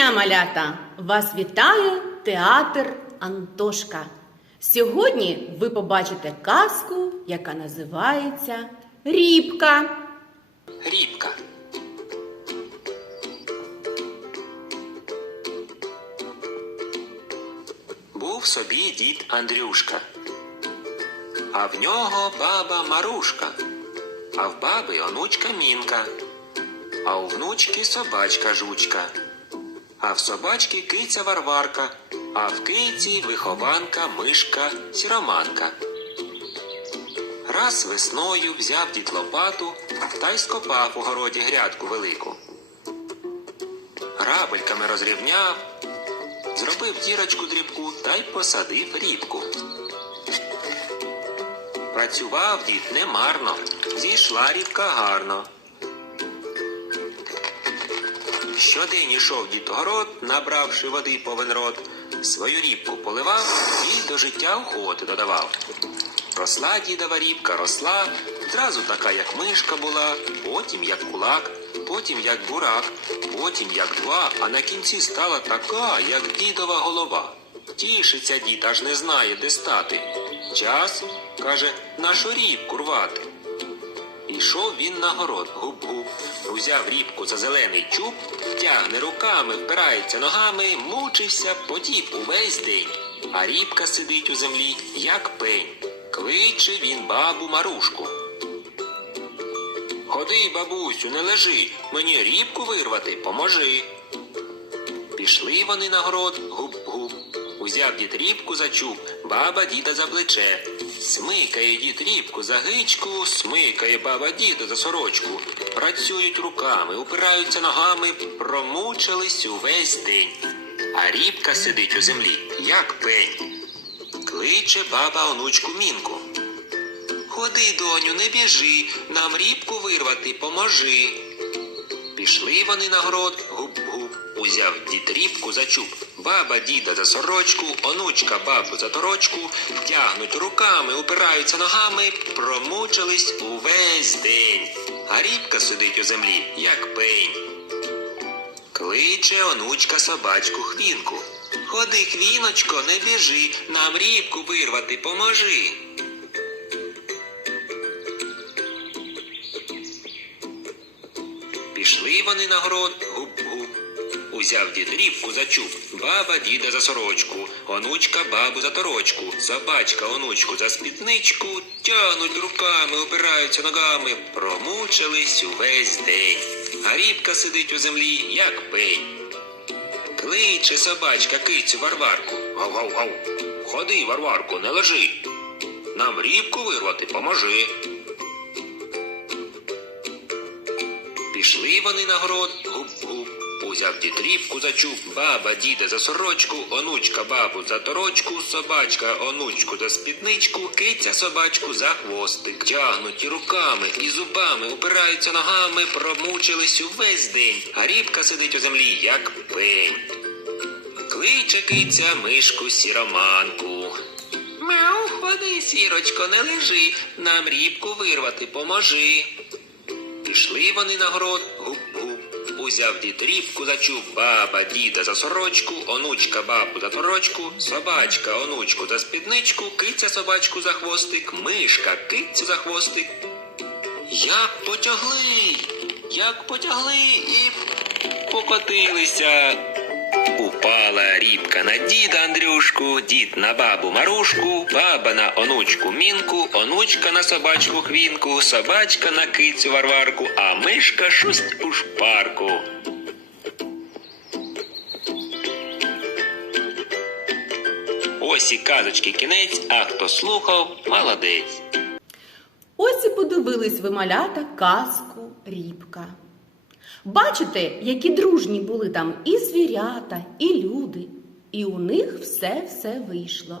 дня, малята! Вас вітає театр Антошка. Сьогодні ви побачите казку, яка називається Рібка. Рібка. Був собі дід Андрюшка, а в нього баба Марушка, а в баби онучка Мінка, а у внучки собачка жучка, а в собачки киця Варварка, а в киці вихованка мишка сіроманка. Раз весною взяв дід лопату та й скопав у городі грядку велику. Грабельками розрівняв, зробив дірочку дрібку та й посадив рібку. Працював дід немарно, зійшла рібка гарно. Щодень ішов дід город, набравши води повен рот, свою рібку поливав і до життя охоти додавав. Росла дідова рібка, росла, зразу така, як мишка була, потім як кулак, потім як бурак, потім як два, а на кінці стала така, як дідова голова. Тішиться дід, аж не знає, де стати. Час, каже, нашу рібку рвати. Ішов він на город, гуп-гуп, узяв рібку за зелений чуб, тягне руками, впирається ногами, мучився, потів увесь день. А рібка сидить у землі, як пень. Кличе він бабу Марушку. Ходи, бабусю, не лежи, мені рібку вирвати, поможи. Пішли вони на город, гуп-гуп. Узяв дід рібку за чуб, баба діда за плече. Смикає дід рібку за гичку, смикає баба діда за сорочку. Працюють руками, упираються ногами, промучились увесь день. А рібка сидить у землі, як пень. Кличе баба онучку мінку. Ходи, доню, не біжи, нам рібку вирвати поможи. Пішли вони на город, гуп-гуп. Узяв дід рібку за чуб, баба діда за сорочку, онучка бабу за торочку, тягнуть руками, упираються ногами, промучились увесь день. А рібка сидить у землі, як пень. Кличе онучка собачку хвінку. Ходи, хвіночко, не біжи, нам рібку вирвати поможи. Пішли вони на город. Узяв дід рібку за чуб, баба діда за сорочку, онучка бабу за торочку, собачка онучку за спідничку, тянуть руками, опираються ногами, промучились увесь день. А рібка сидить у землі, як пень. Кличе собачка кицю Варварку. Гав-гав-гав. Ходи, Варварку, не лежи. Нам рібку вирвати поможи. Пішли вони на город, гуп-гуп. Узяв дід рібку за чуб, баба діда за сорочку, онучка бабу за торочку, собачка онучку за спідничку, киця собачку за хвостик. Тягнуті руками і зубами, упираються ногами, промучились увесь день, а рібка сидить у землі, як пень. Кличе киця мишку сіроманку. Мяу, ходи, сірочко, не лежи, нам рібку вирвати поможи. Пішли вони на город. Узяв дід рібку за чуб, баба діда за сорочку, онучка бабу за торочку, собачка онучку за спідничку, киця собачку за хвостик, мишка кицю за хвостик. Як потягли, як потягли і покотилися. Упала рібка на діда Андрюшку, дід на бабу Марушку, баба на онучку Мінку, онучка на собачку Хвінку, собачка на кицю Варварку, а мишка шусть у шпарку. Ось і казочки кінець, а хто слухав, молодець. Ось і подивились ви малята казку Рібка. Бачите, які дружні були там і звірята, і люди, і у них все-все вийшло.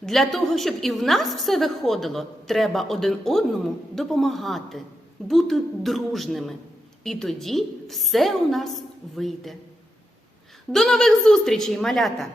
Для того, щоб і в нас все виходило, треба один одному допомагати, бути дружними. І тоді все у нас вийде. До нових зустрічей, малята!